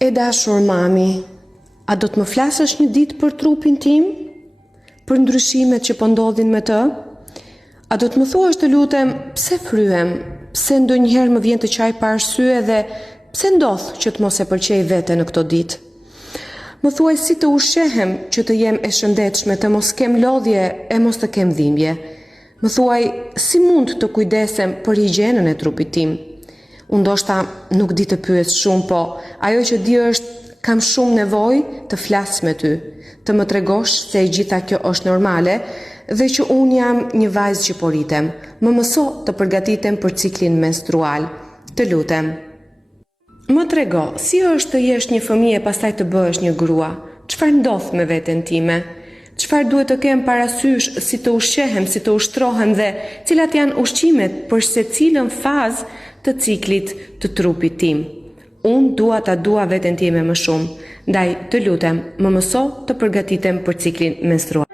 E dashur mami, a do të më flasësh një ditë për trupin tim? Për ndryshimet që po ndodhin me të? A do të më thuash të lutem pse fryhem? Pse ndonjëherë më vjen të qaj pa arsye dhe pse ndodh që të mos e pëlqej vete në këto ditë? Më thuaj si të ushqehem që të jem e shëndetshme, të mos kem lodhje e mos të kem dhimbje. Më thuaj si mund të kujdesem për higjienën e trupit tim. Unë ndoshta nuk di të pyes shumë, po ajo që di është kam shumë nevojë të flas me ty, të më tregosh se e gjitha kjo është normale dhe që unë jam një vajzë që po rritem. Më mëso të përgatitem për ciklin menstrual. Të lutem. Më trego, si është të jesh një fëmijë e pastaj të bëhesh një grua? Çfarë ndodh me veten time? Çfarë duhet të kem parasysh si të ushqehem, si të ushtrohem dhe cilat janë ushqimet për secilën fazë të ciklit të trupit tim? Unë dua ta dua veten time më shumë. Ndaj, të lutem, më mëso të përgatitem për ciklin menstrual.